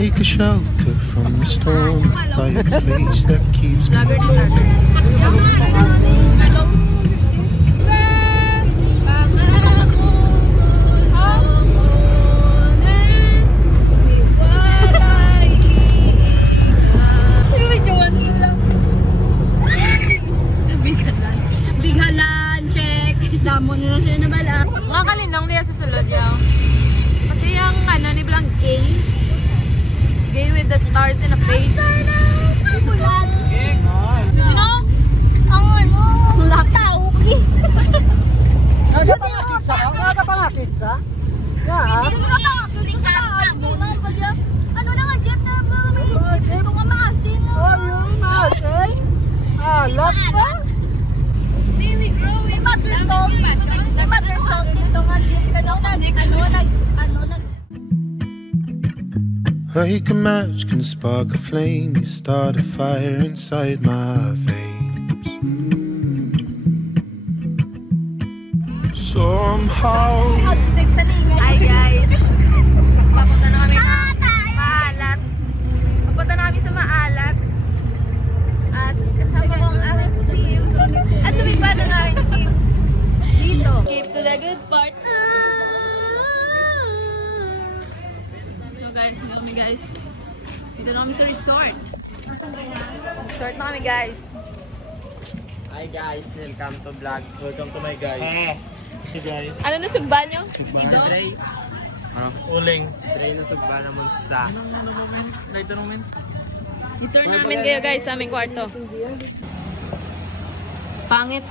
like a shelter from the storm, a fireplace that keeps me warm. Bighalan, check. Damo nila siya na bala. Mga kalinong niya sa sulod yaw. Pati yung ano ni Blanc gay. Gay with the stars in a face. Sino? Ang ano? Wala tao. Nagapangakit sa? Nagapangakit sa? Hindi mo na suling sa ano na nga, Jeff na ba? Ito nga maasin. Oh, yun, maasin? Alat ka? May we grow in mother salt. May mother salt dito nga, Jeff. Ano nag Like a match can spark a flame, you start a fire inside my veins. Somehow Hi guys! Papunta na kami ng Maalat. Papunta na kami sa Maalat. At kasama ko ang aking team. At lumipad ang aking team. Dito. Keep to the good part. So guys, dito kami guys. Dito na kami sa resort. Resort na kami guys. Hi guys, welcome to vlog. Welcome to my guys. Si guys. Ano na sugba nyo? Ido? Dre. Uling. Dre na sugba naman sa. Later naman. I-tour namin kayo guys sa aming kwarto. Pangit.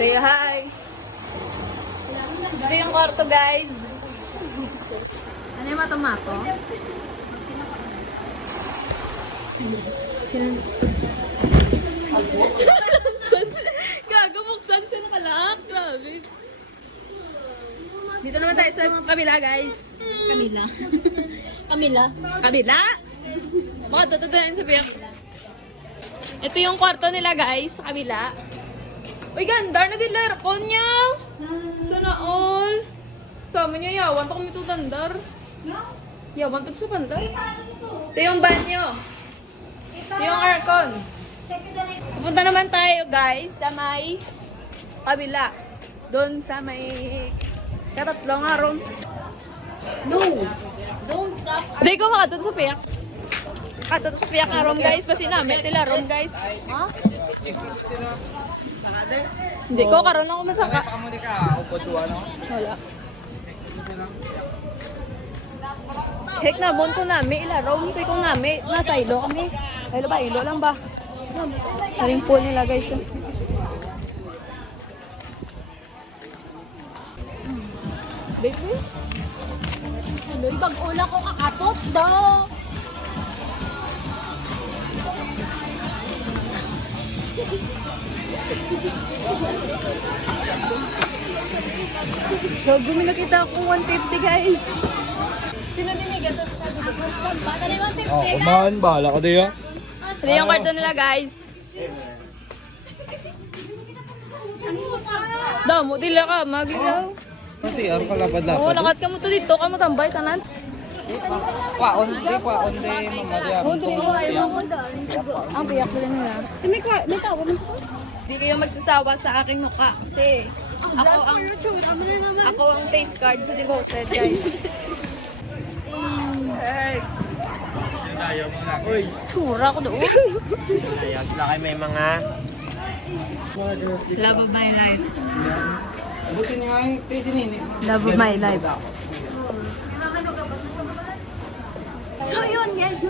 Say hi. Ito yung kwarto guys. Ano yung matomato? Sino? Gago, buksan siya nakalak. Grabe. Dito naman tayo sa kabila guys. Kamila. Kamila? Kabila? Mga tututayin sa biyak. Ito yung kwarto nila guys, sa kabila. Uy, gandar na din aircon niya. Sana all. Sama niya, yawan pa kami ito dandar. Yawan pa ito sa bandar. Ito yung banyo. Ito yung aircon. Pupunta naman tayo guys sa may kabila. Doon sa may katatlong room. No! Don't stop. Hindi ko makatod sa piyak. Katod sa piyak na room guys. Basta namin nila room guys. Ha? Hindi ko, karoon ako masaka. Wala. Check na, bon ko namin. Ila room ko namin. Nasa ilo kami. Ilo ba? Ilo lang ba? Karing pool nila guys. Baby? Ano, ibang una ko kakapot daw. Gago, may nakita akong 150 guys. Sino dinigas sa sabi ko? Bata na 150 Oh, kumahan. Bahala ka din ah. Ito yung kwarto nila guys. Damo, dila ka, magilaw. Kasi ang kalapad-lapad. Oo, lakat ka mo to dito, ka mo tambay, tanan. Kwaon de, mamaya. Oo, dito mo ayaw mo. Ang biyak nila nila. May tawa mo po. Hindi kayo magsasawa sa aking mukha kasi ako ang face card sa devoted guys. Ayaw mo na. Uy. Tura ko doon. Ayaw sila kayo may mga... Love of my life. Buti niya ay tayo sinini. Love of my life. So yun guys,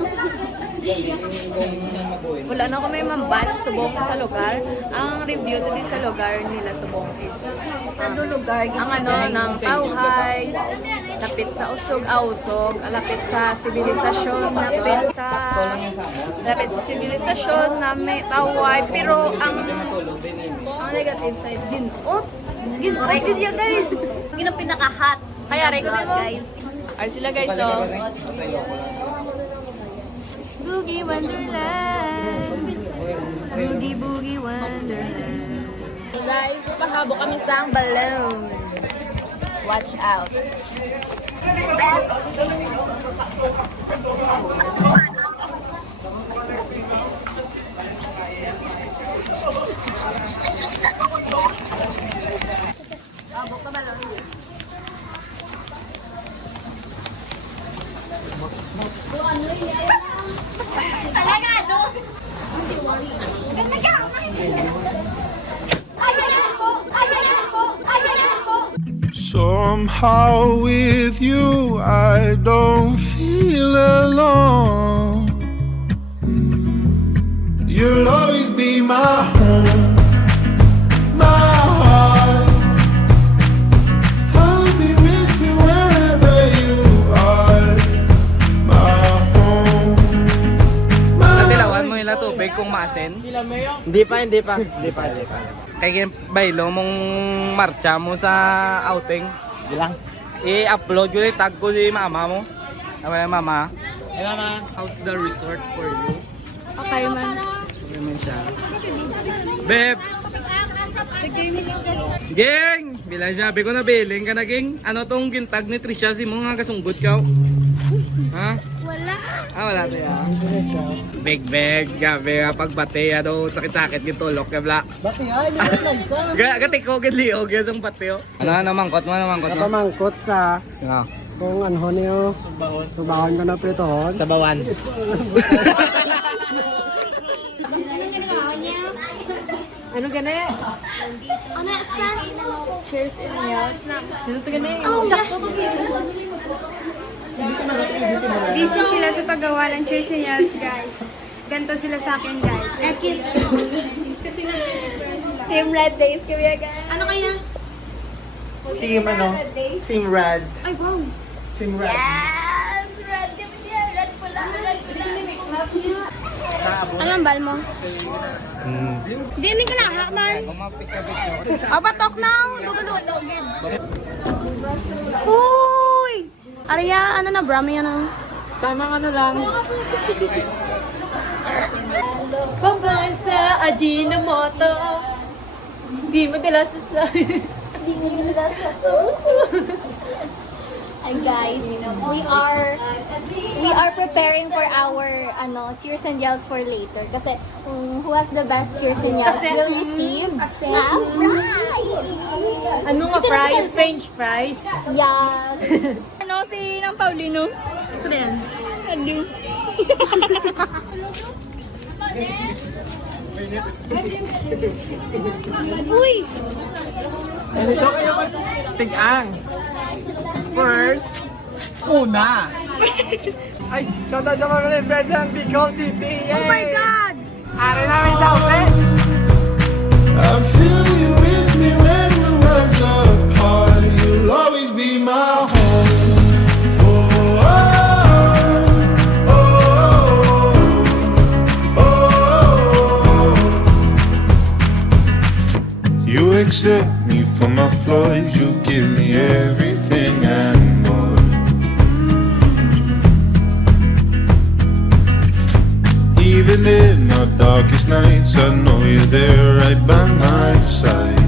wala na kami mamban subong sa lugar. Ang review to sa lugar nila subong is sa lugar ang ano ng Pauhay, lapit sa usog, lapit sa sibilisasyon, lapit sa sibilisasyon na may Pauhay, pero ang negative side ginot din ya guys. Ginang pinaka-hot. Kaya record din guys. Ay sila guys so. Boogie Wonderland. Boogie Boogie Wonderland. So guys, pahabo kami sa balloon. Watch out. Somehow with you I don't feel alone. You'll always be my home, my heart. I'll be with you wherever you are, my home, my Natilawan mo nila tubig kung maasin. Hindi pa. Kaya baylo mong marcha mo sa outing. Bilang. I-upload ko yung tag ko si mama mo. Okay, mama. Hey mama, how's the resort for you? Okay man. Okay man siya. Beb! Geng! Bilang sabi ko na biling ka na, Geng. Ano tong gintag ni Trisha si mo nga kasunggot ka? Ha? Wala. Wala to ya. Big, gabi nga pagbate, sakit-sakit gitulok, kabla. Bakit ay, liwas lang isa. Gatik ko, giliog, yung bateo. Ano, mangkot mo? Napamangkot sa Yeah. kung ano niyo. Subahon ko na pritohon. Sa bawan. Ano gani? Ano sa? Cheers in nails na. Ano to gani? Oh, Busy sila sa paggawa ng cheers and yells, guys. Ganto sila sa akin, guys. Kasi Team Red Days kaya, guys. Ano kaya? Team ano? Red Days. Team Red. Ay, wow. Team Red. Yes! Red kami niya. Red pula. Ano ang bal mo? Hindi ko lahak man. Patok na! Lugulog. Uy! Arya, ano na, Brahmi yan ah. Tamang ano lang. Pambansa, Ajinomoto. Di mo dala sa Hindi mo nila sa to. Hi guys, we are preparing for our cheers and yells for later kasi who has the best cheers and yells will receive a prize. ano nga fries? French fries? Yes. Ano si Nang Paulino? Sino yan? Ano? Uy! Tig-ang. First, una. Ay, shoutout sa mga friends ng Bicol City. Yay! Oh my God! Ari namin sa ulit. I feel you with me when we're worlds apart. You'll always be my home. Oh, oh, oh, oh. You accept me for my flaws. You give me everything and more. Even in my darkest nights, I know you're there right by my side.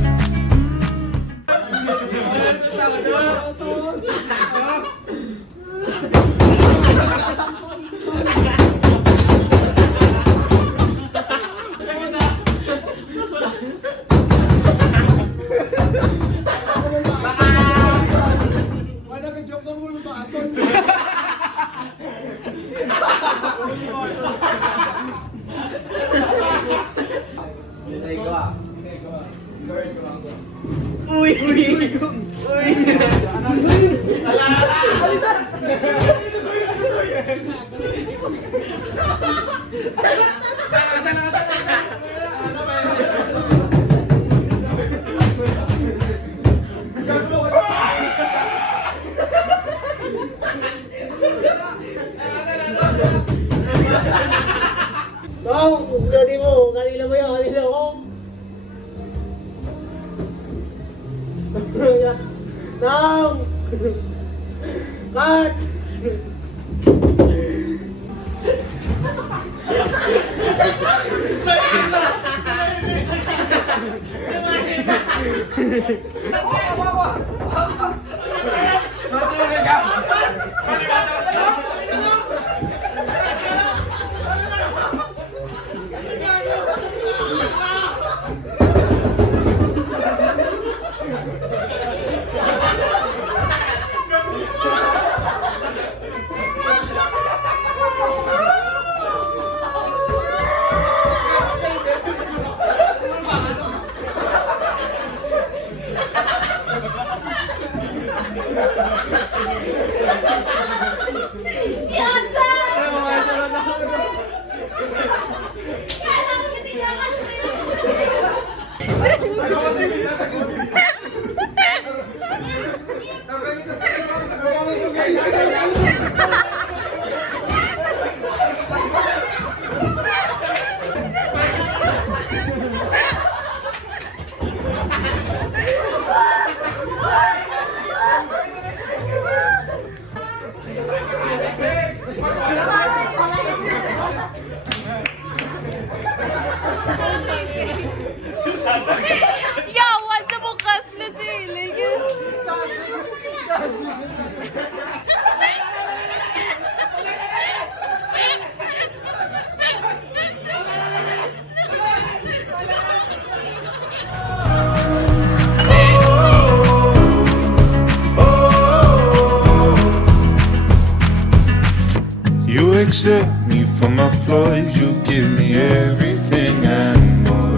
Kanila mo yan, kanila ko. Nam! Cut! accept me for my flaws. You give me everything and more.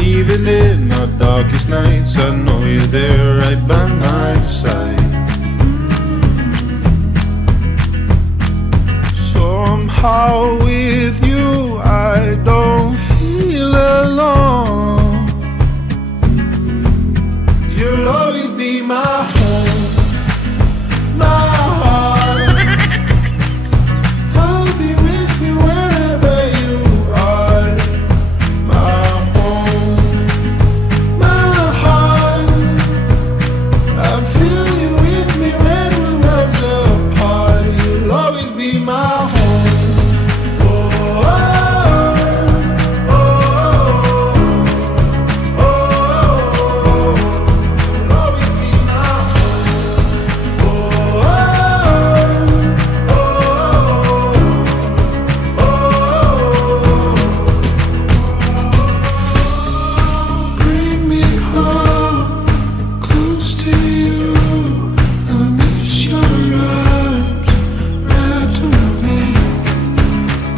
Even in my darkest nights, I know you're there right by my side. Somehow with you I don't feel alone. You'll always be my home, my heart. I'll be with you wherever you are. My home, my heart. I feel you with me when we're worlds apart. You'll always be my home. Bring me home, close to you. I miss your arms wrapped around me.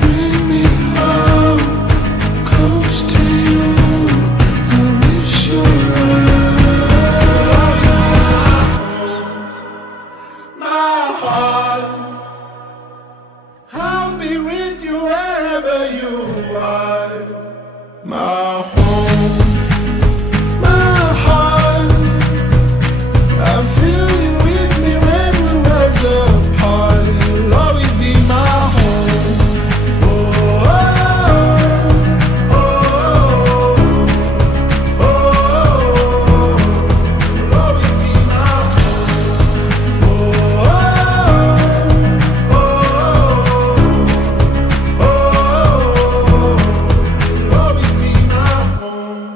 Bring me home, close to you. I miss your arms. My heart, I'll be with you wherever you are. My home, my heart. I feel you with me when we're worlds apart. You'll always be my home. Oh, oh, oh, oh, oh. You'll always be my home. Oh, oh, oh, oh. You'll always be my home.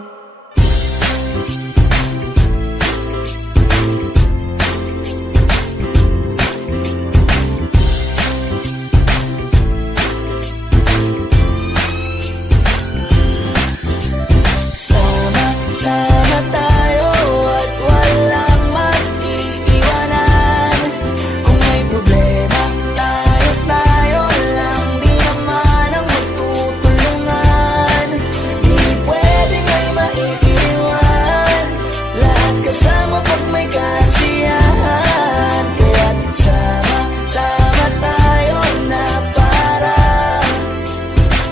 Sama tayo at walang mag-iiwanan. Kung may problema, tayo lang. Di naman ang magtutulungan. Di pwedeng may maiiwan. Lahat kasama pag may kasiyahan. Kaya't sama tayo na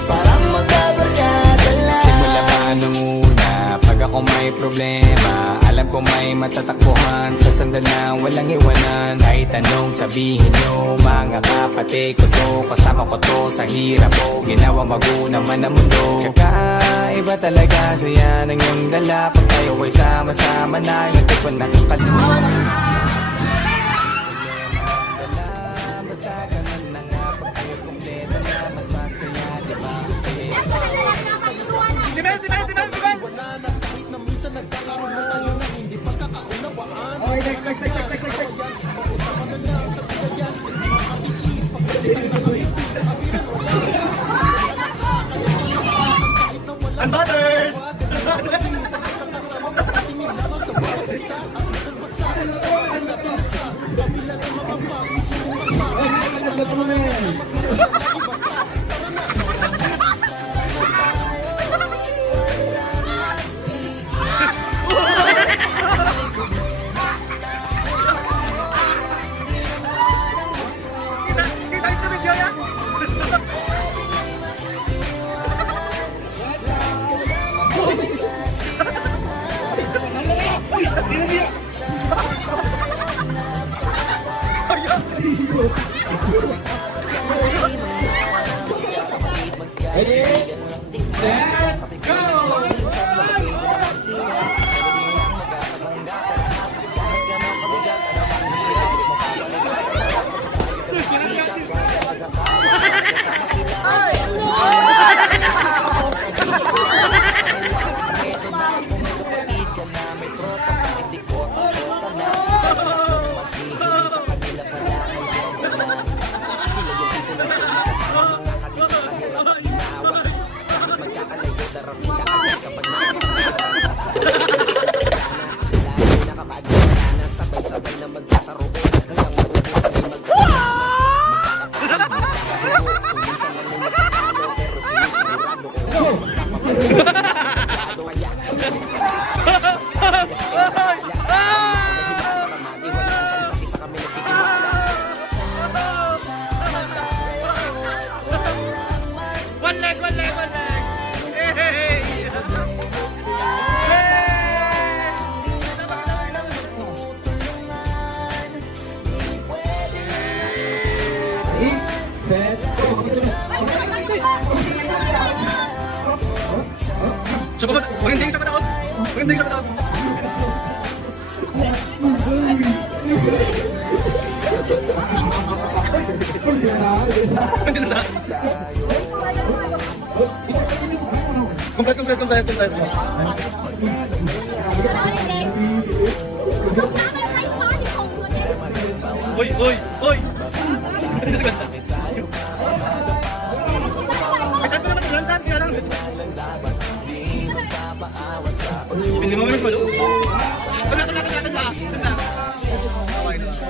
parang magkabarkada lang. Simula pa nung una, pag ako may problema, alam ko may matatakbuhan. Sa sandal na walang iwanan, kahit anong sabihin nyo, mga kapatid ko to, kasama ko to sa hirap ko, ginawa bago naman ang mundo. Tsaka iba talaga saya ng iyong dala, pag tayo ay sama-sama na, yung tipo na kakalimutan. Basta ganun na nga, pag tayo kompleto na, masasaya, di ba? Sabay na magkakaroon One leg, one leg, one leg. Hey! Siya pa ba? Magandang siya pa daw. Magandang siya pa daw. Compres. Oy! Ay, saan ko naman ito? Saan ka lang? Hindi mo naman palo. Tala. Okay na.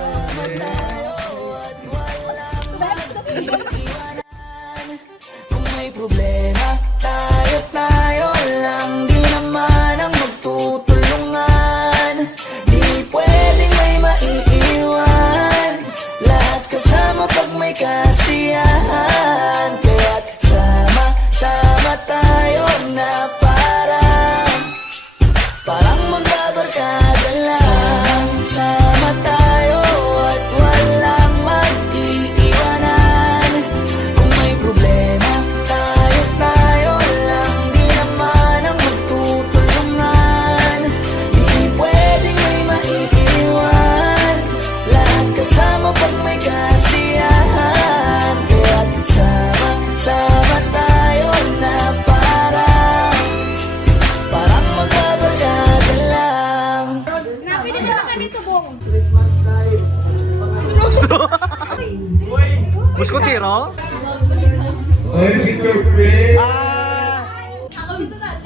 Kung may problema, tayo lang. Di naman ang magtutulungan. Di pwedeng may maiiwan. Lahat kasama pag may kasiyahan. Kaya't sama tayo na parang magbabarkada lang. Sama tayo at walang mag-iiwanan. Kung may problema, tayo lang. Di naman ang magtutulungan. Di pwedeng may maiiwan. Lahat kasama pag may kasiyahan. Kaya't sama tayo na parang magbabarkada lang. Pwede na kami subong. Muskotiro?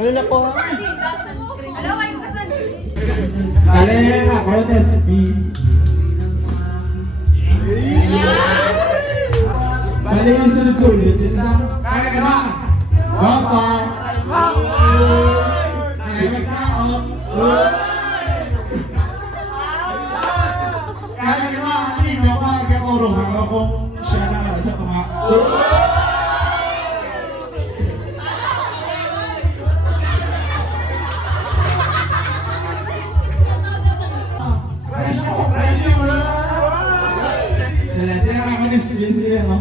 Ano na po? Hello, kayo kasan? Kalian ako na speed. Bali sunod-sunod. Kaya ka na. Papa. Ay, magsaon. Kaya ka na. Hindi mo pa. Kaya ko rumang ako. Siya na sa tama. Fresh ako. Diyan ako na siya, no?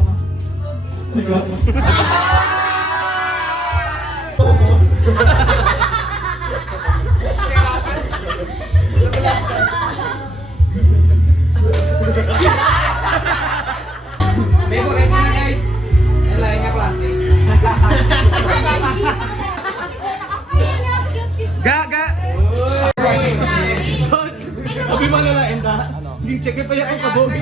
Sigos. May po kayo guys. Ang lahat nga klase. Ga! Abi malalain da. Hindi check pa yung kabog.